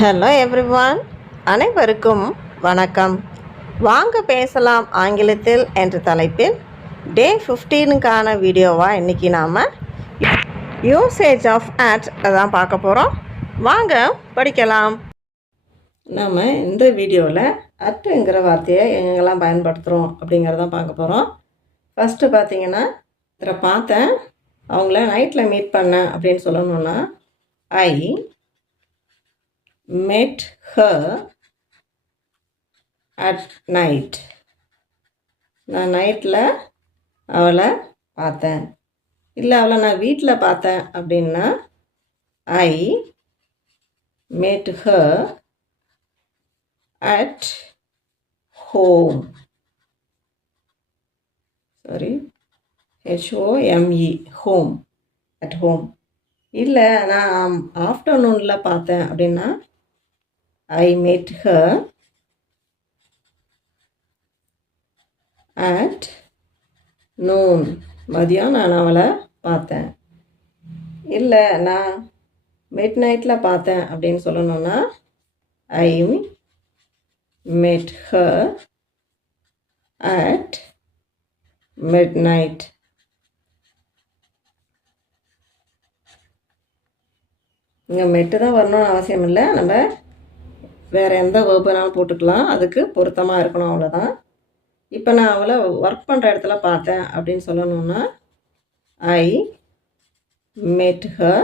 Hello everyone, அனைவருக்கும் வணக்கம். வாங்க பேசலாம் ஆங்கிலத்தில் என்ற தலைப்பில் டே 15க்கான வீடியோவாக இன்றைக்கி நாம் யூசேஜ் ஆஃப் அட் அதான் பார்க்க போகிறோம். வாங்க படிக்கலாம். நாம் இந்த வீடியோவில் அட்டுங்கிற வார்த்தையை எங்கெங்கெல்லாம் பயன்படுத்துகிறோம் அப்படிங்கிறதான் பார்க்க போகிறோம். ஃபஸ்ட்டு பார்த்தீங்கன்னா, இதில் பார்த்தேன், அவங்கள நைட்டில் மீட் பண்ணேன் அப்படின்னு சொல்லணுன்னா ஐ met her at night. நான் நைட்டில் அவளை பார்த்தேன். இல்லை அவளை நான் வீட்டில் பார்த்தேன் அப்படின்னா ஐ met her at home. Sorry, HOME, home, at home. இல்லை நான் ஆஃப்டர்நூனில் பார்த்தேன் அப்படின்னா I met her at noon. மதியம் நான் அவளை பார்த்தேன். இல்லை நான் மிட் நைட்டில் பார்த்தேன் அப்படின்னு சொல்லணுன்னா I met her at midnight. இங்கே மெட்டு தான் வரணும்னு அவசியம் இல்லை, நம்ம வேறு எந்த வேர்பனாலும் போட்டுக்கலாம், அதுக்கு பொருத்தமாக இருக்கணும், அவ்வளோதான். இப்போ நான் அவளை ஒர்க் பண்ணுற இடத்துல பார்த்தேன் அப்படின்னு சொல்லணுன்னா ஐ met her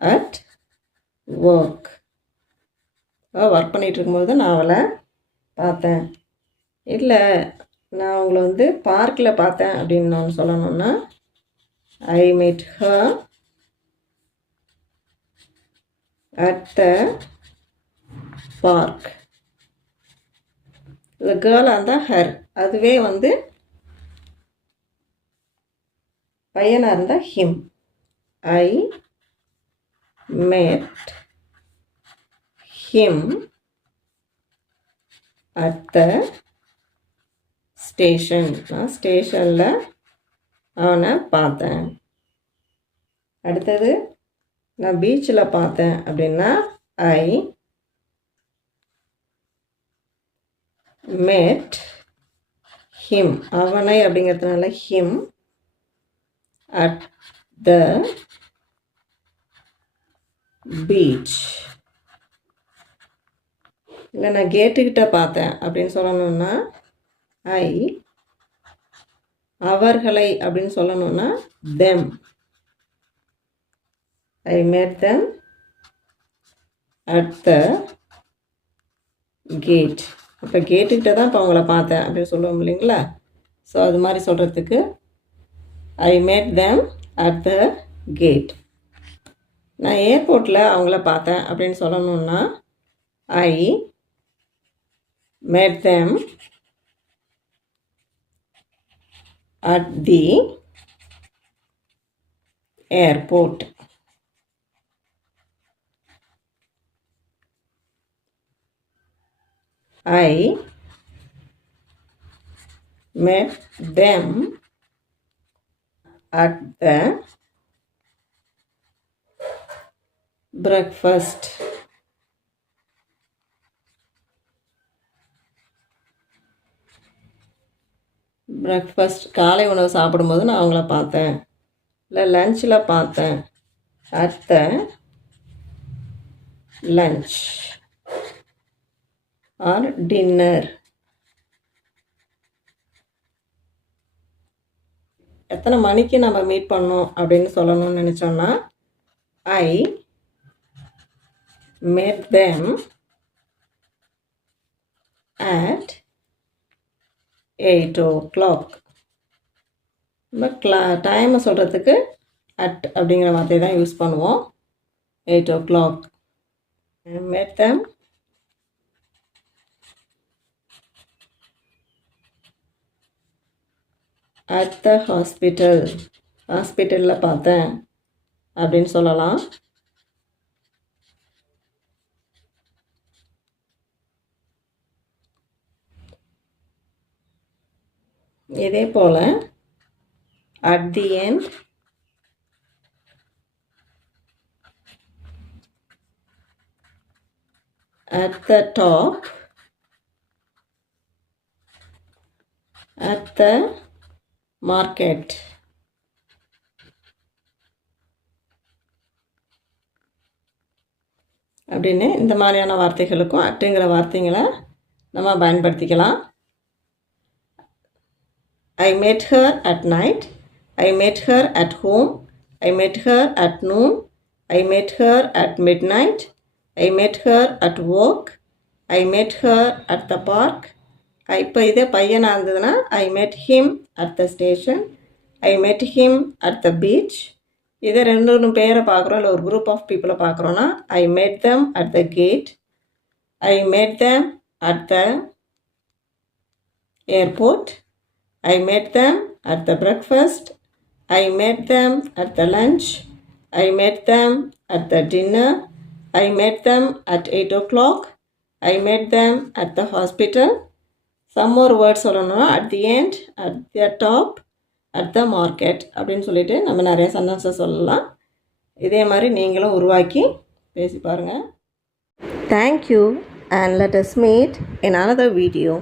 at work. Work பண்ணிகிட்டு இருக்கும்போது நான் அவளை பார்த்தேன். இல்லை நான் அவங்கள பார்க்கில் பார்த்தேன் அப்படின்னு நான் சொல்லணுன்னா ஐ met her at the park. the girl and the her, அதுவே பையனாக இருந்தால் him. I met him at the station. நான் ஸ்டேஷனில் அவனை பார்த்தேன். அடுத்தது நான் பீச்சில் பார்த்தேன் அப்படின்னா ஐ met him, அவனை அப்படிங்கிறதுனால him at the beach. இல்லை நான் கேட்டுக்கிட்ட பார்த்தேன் அப்படின்னு சொல்லணுன்னா ஐ அவர்களை அப்படின்னு சொல்லணுன்னா them. I met them at the gate. இப்போ கேட்டுக்கிட்ட தான் இப்போ அவங்கள பார்த்தேன் அப்படின்னு சொல்லுவோம் இல்லைங்களா? ஸோ அது மாதிரி சொல்கிறதுக்கு ஐ met them at the gate. நான் ஏர்போர்ட்டில் அவங்கள பார்த்தேன் அப்படின்னு சொல்லணுன்னா ஐ met them at the airport. I met them at the breakfast. breakfast காலை உணவு சாப்பிடும்போது நான் அவங்கள பார்த்தேன். இல்லை லஞ்சில் பார்த்தேன், at the lunch or dinner. எத்தனை மணிக்கு நம்ம மீட் பண்ணோம் அப்படின்னு சொல்லணும்னு நினச்சோன்னா ஐ met them at 8 o'clock. நம்ம டைமை சொல்கிறதுக்கு அட் அப்படிங்கிற வார்த்தையை தான் யூஸ் பண்ணுவோம். 8 o'clock. I met them at the hospital. ஹாஸ்பிட்டலில் பார்த்தேன் அப்படின்னு சொல்லலாம். இதே போல் at the end at the top, at the market. அப்படின்னு இந்த மாதிரியான வார்த்தைகளுக்கும் அட்டுங்கிற வார்த்தைங்களை நம்ம பயன்படுத்திக்கலாம். I met her at night. I met her at home. I met her at noon. I met her at midnight. I met her at work. I met her at the park. இப்போ இதே பையனாக இருந்ததுன்னா I met him at the station. I met him at the beach. இதே ரெண்டு பேரை பார்க்குறோம் இல்லை ஒரு குரூப் ஆஃப் பீப்புளை பார்க்குறோன்னா I met them at the gate. I met them at the airport. I met them at the breakfast. I met them at the lunch. I met them at the dinner. I met them at 8 o'clock. I met them at the hospital. Some more words சொல்லணும்னா at the end, at the top, at the market அப்படின்னு சொல்லிட்டு நம்ம நிறைய சென்டென்ஸை சொல்லலாம். இதே மாதிரி நீங்களும் உருவாக்கி பேசி பாருங்கள். Thank you and let us meet in another video.